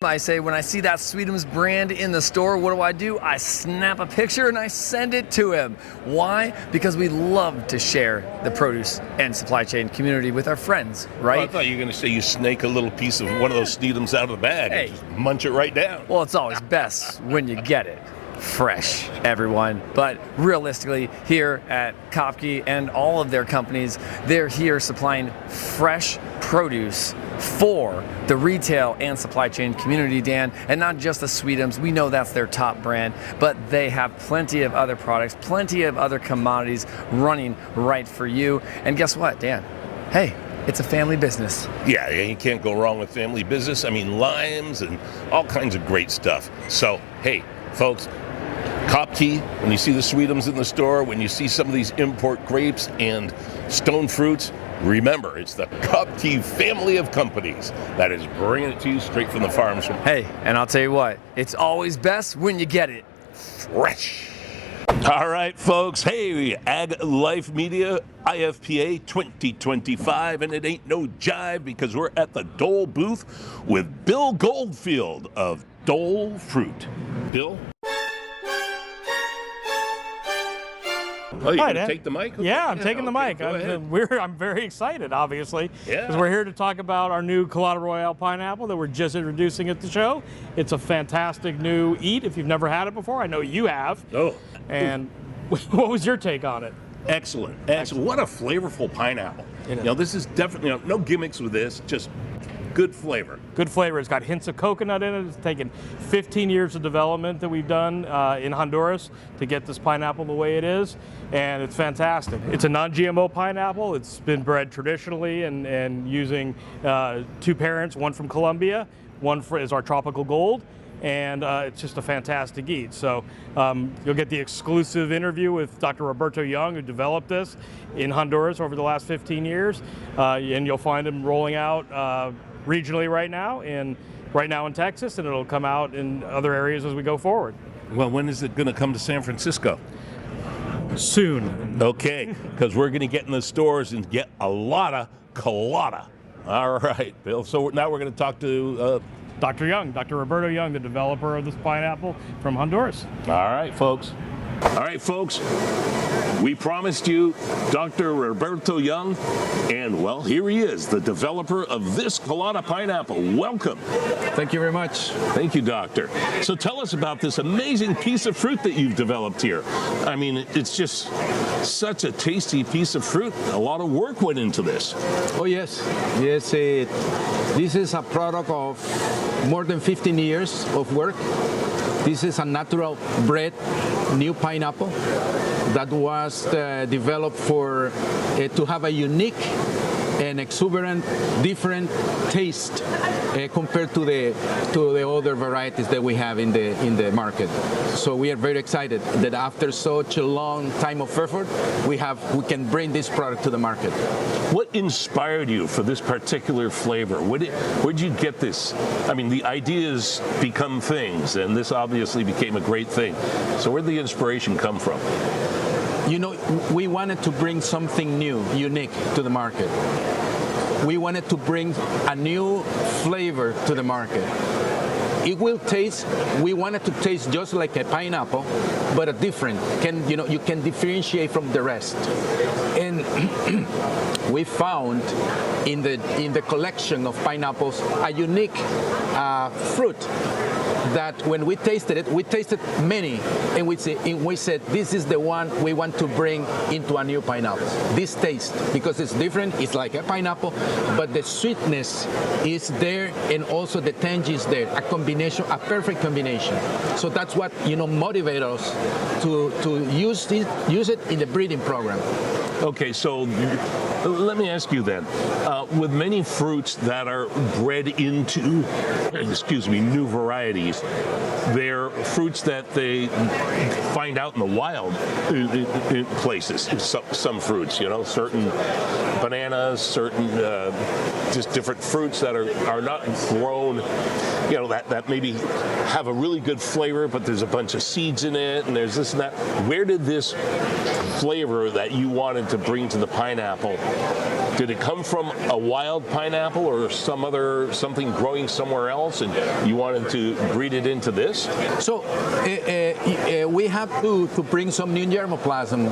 I say, when I see that Sweetums brand in the store, what do? I snap a picture and I send it to him. Why? Because we love to share the produce and supply chain community with our friends, right? Well, I thought you were going to say you snake a little piece of one of those Sweetums out of the bag and just munch it right down. Well, it's always best when you get it fresh, everyone. But realistically, here at Kopke and all of their companies, they're here supplying fresh produce for the retail and supply chain community, Dan, and not just the Sweetums. We know that's their top brand, but they have plenty of other products, plenty of other commodities running right for you. And guess what, Dan? Hey, it's a family business. Yeah, you can't go wrong with family business. I mean, limes and all kinds of great stuff. So, hey, folks, Kopke, when you see the Sweetums in the store, when you see some of these import grapes and stone fruits, remember, it's the Kopke family of companies that is bringing it to you straight from the farms. Hey, and I'll tell you what, it's always best when you get it fresh. All right, folks. Hey, Ag Life Media, IFPA 2025, and it ain't no jive because we're at the Dole booth with Bill Goldfield of Dole Fruit. Bill? Oh, you gonna take the mic? Okay. Yeah, I'm taking the mic. I'm very excited, obviously, because we're here to talk about our new Colada Royale pineapple that we're just introducing at the show. It's a fantastic new eat if you've never had it before. I know you have. Oh. And what was your take on it? Excellent. What a flavorful pineapple. This is definitely no gimmicks with this. Just good flavor. Good flavor. It's got hints of coconut in it. It's taken 15 years of development that we've done in Honduras to get this pineapple the way it is, and it's fantastic. It's a non-GMO pineapple. It's been bred traditionally and using 2 parents, one from Colombia, one is our tropical gold, and it's just a fantastic eat. So you'll get the exclusive interview with Dr. Roberto Young, who developed this in Honduras over the last 15 years, and you'll find him rolling out regionally right now in Texas, and it'll come out in other areas as we go forward. Well, when is it going to come to San Francisco? Soon. Okay, because we're going to get in the stores and get a lot of colada. All right, Bill. So now we're going to talk to Dr. Young, Dr. Roberto Young, the developer of this pineapple from Honduras. All right, folks. We promised you Dr. Roberto Young, and well, here he is, the developer of this colada pineapple. Welcome. Thank you very much. Thank you, Doctor. So tell us about this amazing piece of fruit that you've developed here. I mean, it's just such a tasty piece of fruit. A lot of work went into this. Oh, yes. Yes, this is a product of more than 15 years of work. This is a natural bred new pineapple that was developed for to have a unique and exuberant, different taste compared to the other varieties that we have in the market. So we are very excited that after such a long time of effort, we can bring this product to the market. What inspired you for this particular flavor? Where'd you get this? I mean, the ideas become things, and this obviously became a great thing. So where'd the inspiration come from? You know, we wanted to bring something new, unique to the market. We wanted to bring a new flavor to the market. We wanted to taste just like a pineapple, but a different. You can differentiate from the rest. And we found in the collection of pineapples a unique fruit that when we tasted many, and we said this is the one we want to bring into a new pineapple. This taste, because it's different, it's like a pineapple, but the sweetness is there, and also the tangy is there. A perfect combination. So that's what motivated us to use it in the breeding program. Okay, so let me ask you then, with many fruits that are bred into, new varieties, they're fruits that they find out in the wild in places. Some fruits, certain bananas, certain just different fruits that are not grown, that maybe have a really good flavor, but there's a bunch of seeds in it, and there's this and that. Where did this flavor that you wanted to bring to the pineapple, did it come from a wild pineapple or something growing somewhere else, and you wanted to breed it into this? So we have to bring some new germplasm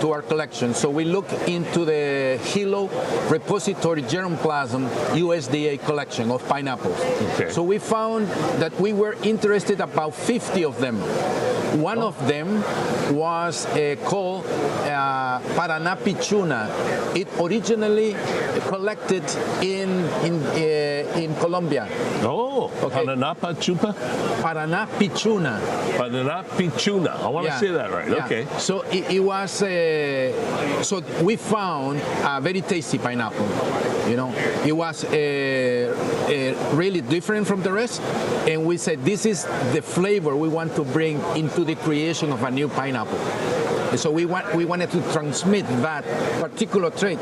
to our collection. So we look into the Hilo Repository Germplasm USDA collection of pineapples. Okay. So we found that we were interested about 50 of them. One of them was called Paraná Pichuna. It originally collected in Colombia. Oh, okay. Paraná Pichuna? Paraná Pichuna. Paraná Pichuna. I want to say that right. Yeah. Okay. So it was. So we found a very tasty pineapple. It was really different from the rest, and we said this is the flavor we want to bring into the creation of a new pineapple. So we wanted to transmit that particular trait,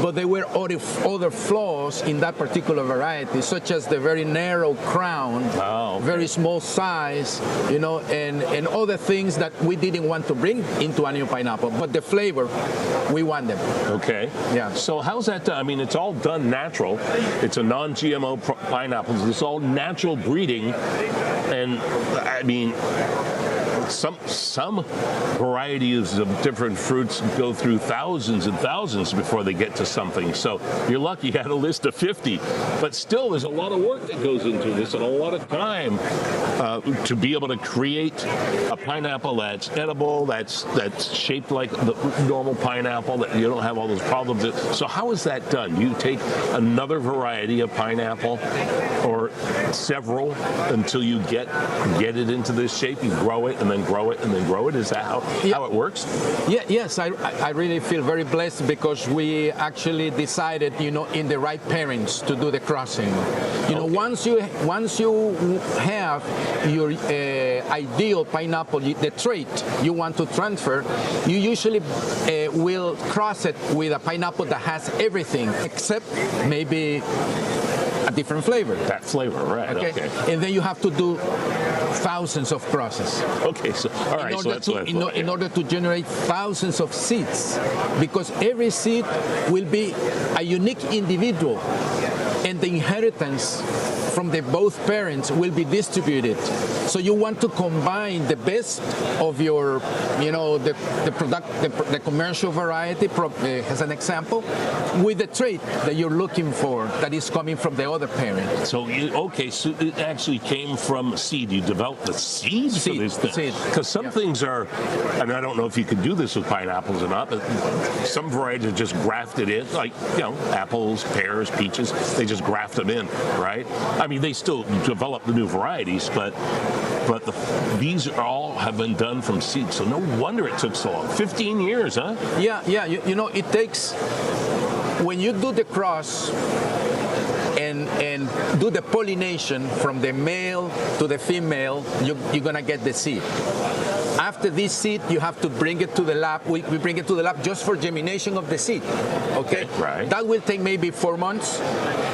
but there were other flaws in that particular variety, such as the very narrow crown, very small size, and other things that we didn't want to bring into a new pineapple. But the flavor, we want them. Okay. Yeah. So how's that done? I mean, it's all done natural. It's a non-GMO pineapple. It's all natural breeding, and I mean, some varieties of different fruits go through thousands and thousands before they get to something. So you're lucky you had a list of 50. But still, there's a lot of work that goes into this and a lot of time to be able to create a pineapple that's edible, that's shaped like the normal pineapple, that you don't have all those problems. So how is that done? You take another variety of pineapple or several until you get it into this shape. You grow it and then grow it and then grow it. Is that how it works? Yes, I really feel very blessed because we actually decided, in the right parents to do the crossing. Once you have your ideal pineapple, the trait you want to transfer, you usually will cross it with a pineapple that has everything except maybe a different flavor. That flavor, right? Okay. And then you have to do thousands of crosses. Okay, so all right, so that's what in order to generate thousands of seeds, because every seed will be a unique individual, and the inheritance from both parents will be distributed. So you want to combine the best of your, the commercial variety, as an example, with the trait that you're looking for that is coming from the other parent. So so it actually came from seed. You developed the seeds for this thing. Because some things are, and I don't know if you can do this with pineapples or not, but some varieties are just grafted in, like apples, pears, peaches. They just graft them in, right? I mean, they still develop the new varieties, but these all have been done from seeds. So no wonder it took so long. 15 years, huh? Yeah. It takes, when you do the cross and do the pollination from the male to the female, you're gonna get the seed. After this seed, you have to bring it to the lab. We bring it to the lab just for germination of the seed. Okay? Right. That will take maybe 4 months.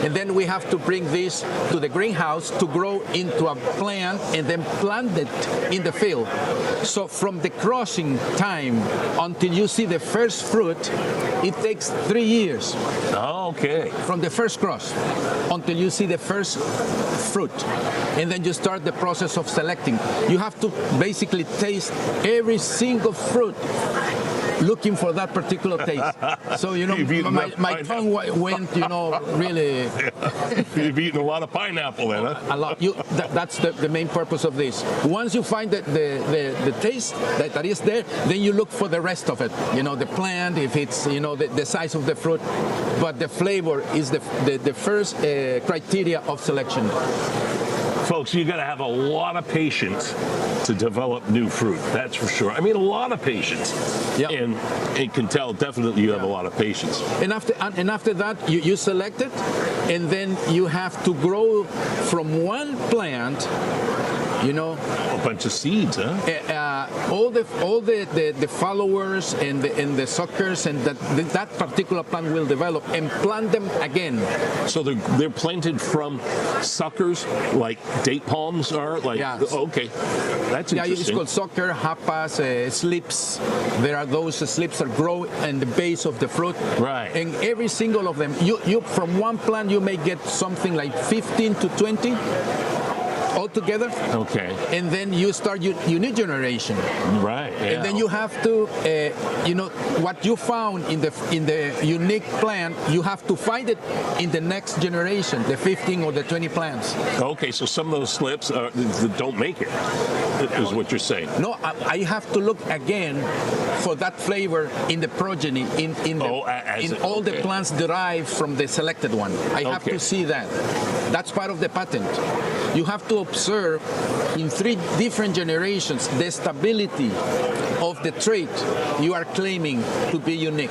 And then we have to bring this to the greenhouse to grow into a plant and then plant it in the field. So from the crossing time until you see the first fruit, it takes 3 years. Okay. From the first cross until you see the first fruit. And then you start the process of selecting. You have to basically taste every single fruit looking for that particular taste. So, my tongue went, really... You've eaten a lot of pineapple then, huh? A lot. That's the main purpose of this. Once you find the taste that is there, then you look for the rest of it. The plant, if it's, the size of the fruit. But the flavor is the first criteria of selection. Folks, you got to have a lot of patience to develop new fruit. That's for sure. I mean, a lot of patience. Yeah. And it can tell definitely you have a lot of patience. And after that, you select it, and then you have to grow from one plant. A bunch of seeds, huh? All the followers and the suckers and that particular plant will develop and plant them again. So they're planted from suckers like date palms are? Okay, that's interesting. Yeah, it's called sucker, hapas, slips. There are those slips that grow in the base of the fruit. Right. And every single of them, you from one plant you may get something like 15 to 20. Altogether. Okay. And then you start your new generation. Right. Yeah. And then you have to, what you found in the unique plant, you have to find it in the next generation, the 15 or the 20 plants. Okay, so some of those slips don't make it, is what you're saying. No, I have to look again for that flavor in the progeny, in all the plants derived from the selected one. I have to see that. That's part of the patent. You have to observe in 3 different generations the stability of the trait you are claiming to be unique.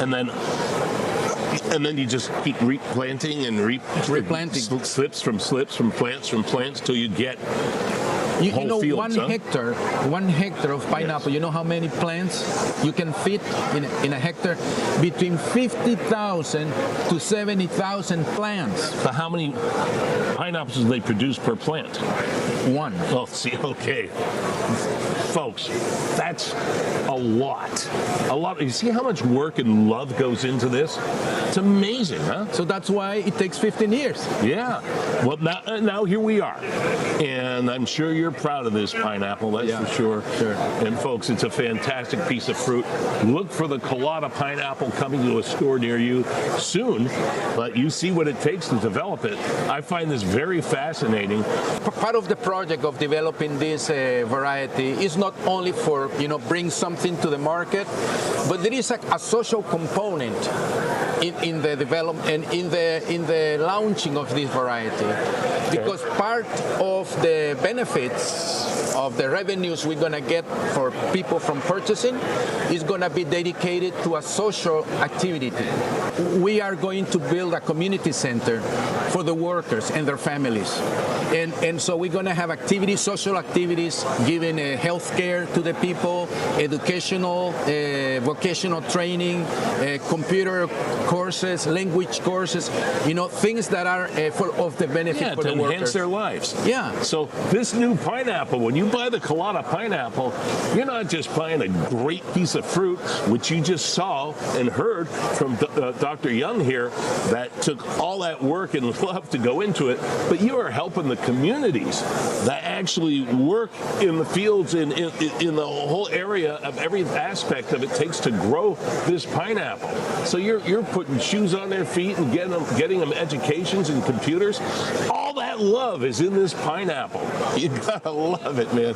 And then you just keep replanting and replanting slips from plants till you get whole fields, 1 hectare of pineapple. Yes. You know how many plants you can fit in a hectare? Between 50,000 to 70,000 plants. So how many pineapples do they produce per plant? 1. Oh, see, okay. Folks, that's a lot. A lot. You see how much work and love goes into this? It's amazing, huh? So that's why it takes 15 years. Yeah. Well, now here we are. And I'm sure you're proud of this pineapple, that's for sure. And folks, it's a fantastic piece of fruit. Look for the colada pineapple coming to a store near you soon, but you see what it takes to develop it. I find this very fascinating. Part of the project of developing this variety is not only for, bring something to the market, but there is a social component in the development and in the launching of this variety, because part of the benefits of the revenues we're going to get for people from purchasing is going to be dedicated to a social activity. We are going to build a community center for the workers and their families, and so we're going to have activities, social activities, giving health care to the people, educational, vocational training, computer courses, language courses, things that are of the benefit for the workers. To enhance their lives. Yeah. So this new pineapple, when you buy the colada pineapple, you're not just buying a great piece of fruit, which you just saw and heard from Dr. Young here, that took all that work and love to go into it, but you are helping the communities that actually work in the fields in the whole area of every aspect of it takes to grow this pineapple. So you're putting shoes on their feet and getting them educations and computers. All that love is in this pineapple. You gotta love it, man.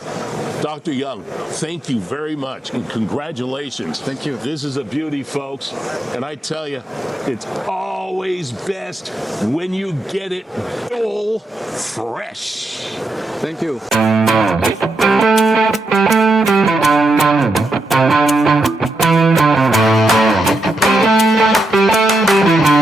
Dr. Young, thank you very much and congratulations. Thank you. This is a beauty, folks, and I tell you, it's always best when you get it all fresh. Thank you.